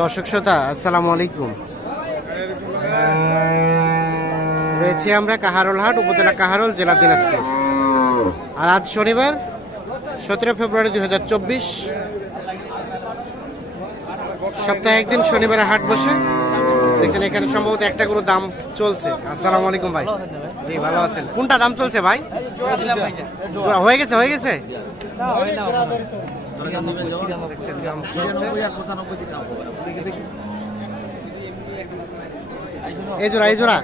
দর্শক শ্রোতা আসসালামু আলাইকুম। রয়েছি আমরা কাহারোল হাট উপজেলা কাহারোল জেলা দিনাজপুর। আর আজ শনিবার সতেরো ফেব্রুয়ারি দুই হাজার চব্বিশ। সপ্তাহে একদিন শনিবারে হাট বসে। দেখছেন এখানে সম্ভবত একটা করে দাম চলছে। আসসালামু আলাইকুম ভাই। জি ভালো আছেন। কোনটা দাম চলছে ভাই? হয়ে গেছে হয়ে গেছে? দেখছেন দাম চলছে এই জোড়া এই জোড়া।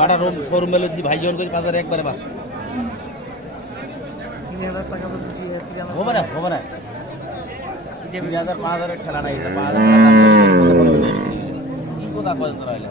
বাটা রোম শোরুম মেলে দিছি ভাই জন করে বাজারে একবারে বা হবে না হবে না। তিন হাজার পাঁচ হাজারের খেলা নাই এটা পাঁচ হাজার কি কথা কয় তোরা এলা?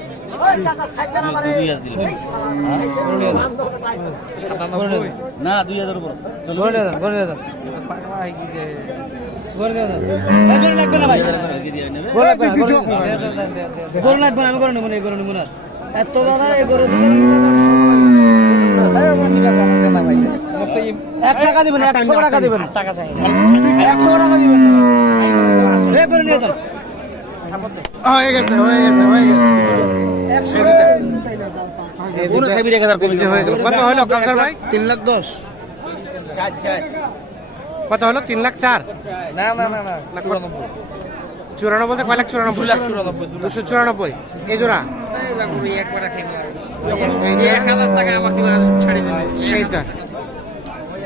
না দুই হাজার উপর। চলো। গরু লাগবে না ভাই। গরু না, আমি গরু নেব না এই গরু নেব না। এত কথা এই গরু এক টাকা দিবেন একশো টাকা দিবেন একশো টাকা দিবেন গরু নিয়ে যান। হয়ে গেছে হয়ে গেছে হয়ে গেছে। কত হলো ভাই? তিন লাখ দশ। কত হলো তিন লাখ চার? না না না না না, চুরানব্বই। কয় লাখ চুরানব্বই? দুশো চুরানব্বই এই জোড়া?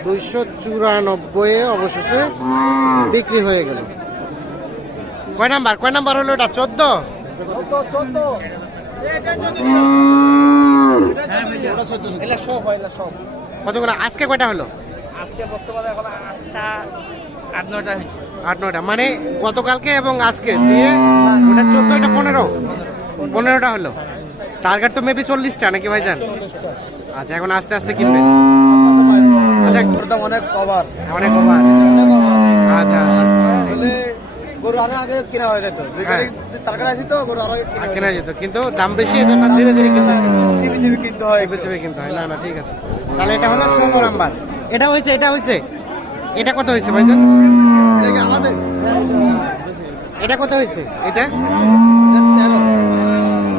দুইশো চুরানব্বই অবশেষে বিক্রি হয়ে গেল। কয় নাম্বার? কয় নাম্বার হলো এটা চোদ্দ। কতগুলো? আজকে কয়টা হলো? আজকে বর্তমানে এখন আটটা আট নয়টা হয়েছে। আট নয়টা। মানে গতকালকে এবং আজকে দিয়ে ওটা চোদ্দটা পনেরো? পনেরোটা হলো। টার্গেট তো মেবি চল্লিশটা নাকি ভাই যান আচ্ছা এখন আস্তে আস্তে কিনবেন আচ্ছা অনেক কভার অনেক ওভার আচ্ছা আচ্ছা। গরু আরও আগে কেনা হয়ে যেত। হ্যাঁ। তারকাটা তো গরু আরও কেনা যেত। কিন্তু দাম বেশি এই ধীরে ধীরে কিনতে চিবি চিবি কিনতে হয়। চেপে চেপে কিনতে হয়। না না ঠিক আছে। তাহলে এটা হলো ষোলো নাম্বার। এটা হয়েছে এটা হয়েছে। এটা কত হয়েছে ভাইজান? আমাদের? এটা কত হয়েছে? এটা? তেরো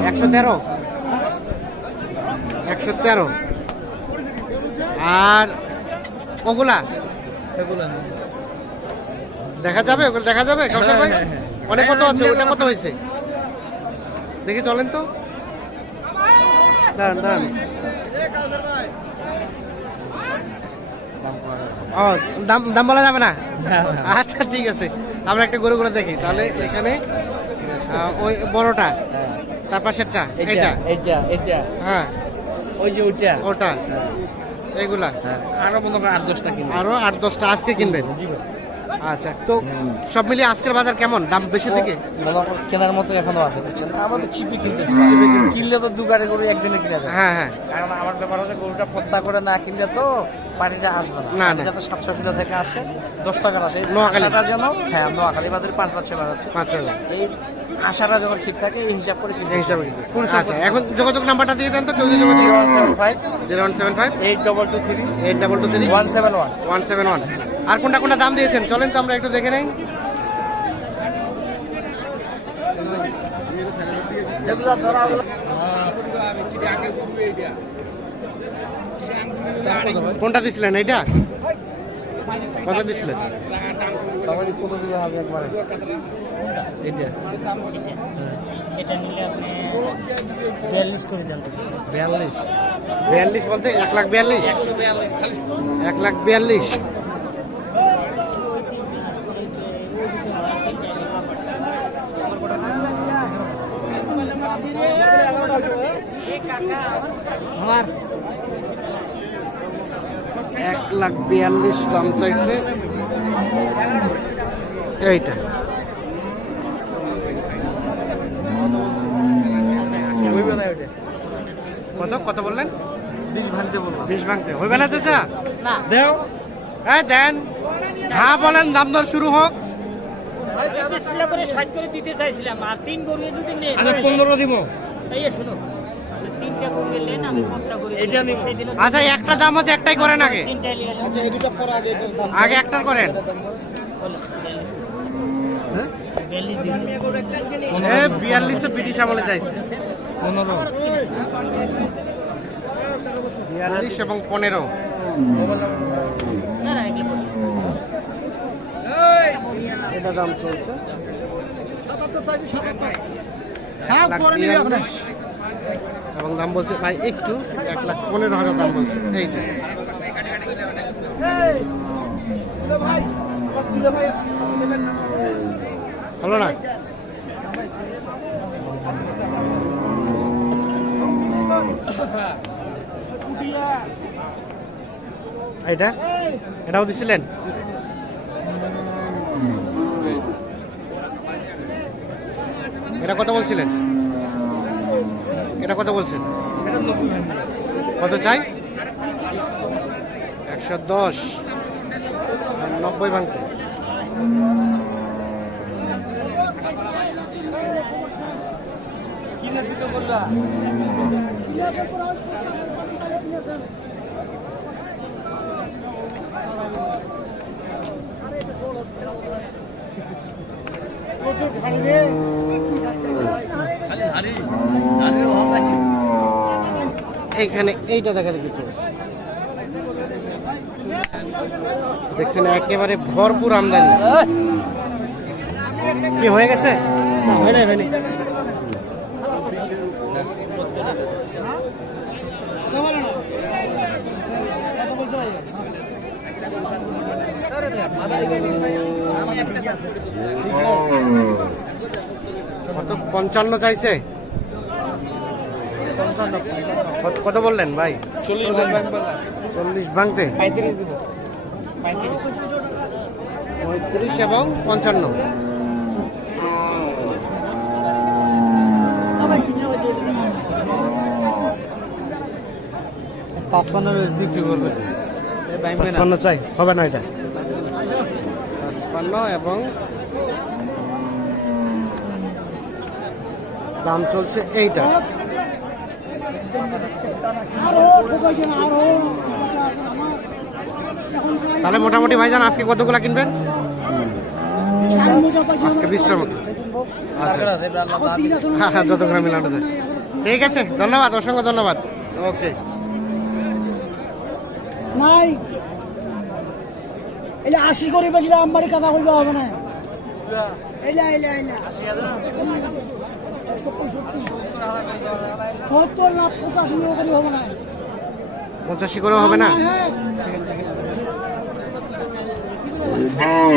একশো তেরো। একশো তেরো। আর ওগুলা? এগুলো। দেখা যাবে? ওগুলো দেখা যাবে? কাউসার ভাই? অনেক কত আছে ওটা কত হয়েছে? দেখি চলেন তো। দাঁড়ান দাঁড়ান। ও দাম দাম বলা যাবে না? আচ্ছা ঠিক আছে। আমরা একটা গরুগুলো দেখি। তাহলে এখানে ওই বড়টা তার পাশেরটা এটা এটা এটা হ্যাঁ। ওই যে ওটা। ওটা এগুলা আরও মনে করেন আট দশটা কিনবো আরও আট দশটা আজকে কিনবেন। আচ্ছা তো সব মিলিয়ে আজকের বাজার কেমন? দাম বেশি থেকে? কেনার মতো এখনও আছে বুঝছেন? আমাদের চিপি কিনতে কিনলে তো দুবারে গরু একদিনে কিনা যায়। হ্যাঁ হ্যাঁ। কারণ আমার ব্যাপার হচ্ছে গরুটা পত্তা করে না কিনলে তো পানিটা আসবে না। না, তো সাতশো কিলো থেকে আসে। দশ টাকার আসে। নোয়াখালী। যেন হ্যাঁ নোয়াখালী বাজারে পাঁচ পাঁচ ছয় হচ্ছে। পাঁচ হাজার এই আশাটা যখন ঠিক থাকে এই হিসাব করে কিনতে হিসাবে আচ্ছা এখন যোগাযোগ নাম্বারটা দিয়ে দেন তো কেউ যদি zero one seven five. Zero one seven five. Eight double two three. Eight double two three. One seven one. One seven one. আর কোনটা কোনটা দাম দিয়েছেন? চলেন তো আমরা একটু দেখে নেই। এগুলো ধরা হলো। কোনটা দিছিলেন এইটা? কত দিছিলেন? এটা এটা বিয়াল্লিশ বলতে এক লাখ বিয়াল্লিশ? এক লাখ বিয়াল্লিশ। আমার এক লাখ বিয়াল্লিশ দাম চাইছে। এইটা। কত? কত বললেন? বিশ ভাঙতে বললাম। বিশ ভাঙতে। হইবে না চাচা? দেও। হ্যাঁ দেন। হ্যাঁ বলেন দাম দর শুরু হোক। দিতে চাইছিলাম আর তিন গরু যদি আচ্ছা পনেরো দিব। এই শোনো। আচ্ছা একটা দাম হচ্ছে একটাই করেন আগে। আচ্ছা এই দুটো পরে আগে একটার করেন। বলো বিয়াল্লিশ তো ব্রিটিশ আমলে চাইছে পনেরো। বিয়াল্লিশ এবং পনেরো। এটা দাম চলছে। হ্যাঁ লাখ পরে নিবি আপনি বিয়াল্লিশ। এবং দাম বলছে ভাই একটু, এক লাখ পনেরো হাজার দাম বলছে। এই হলো না? এটা? এটাও দিছিলেন? এটা কথা বলছিলেন? এটা কত বলছেন? কত চাই? একশো দশ। নব্বই ভাঙতে। কিনেছি তো এইখানে এইটা দেখা দেখি চলছে। দেখছেন, একেবারে ভরপুর আমদানি। কি হয়ে গেছে? কত পঞ্চান্ন চাইছে? কত- কত বললেন ভাই? চল্লিশ ভাঙতে। পঁয়ত্রিশ পঁয়ত্রিশ এবং পঞ্চান্ন। পাঁচপান্ন বিক্রি করবে। পাঁচপান্ন চাই হবে না এটা? পাঁচপান্ন এবং দাম চলছে এইটা। তাহলে মোটামুটি ভাইজান আজকে কতগুলা কিনবেন? আজকে বিশটার মতো। হ্যাঁ হ্যাঁ যত গ্রাম মিলানো যায়। ঠিক আছে ধন্যবাদ অসংখ্য ধন্যবাদ। ওকে নাই। এলে আশি করে বেচলে আমবাড়ি কাদা করবে হবে না। এলা এলা এলা সত্তর না পঁচাশি করে হবে না। পঁচাশি করেও হবে না? হ্যাঁ,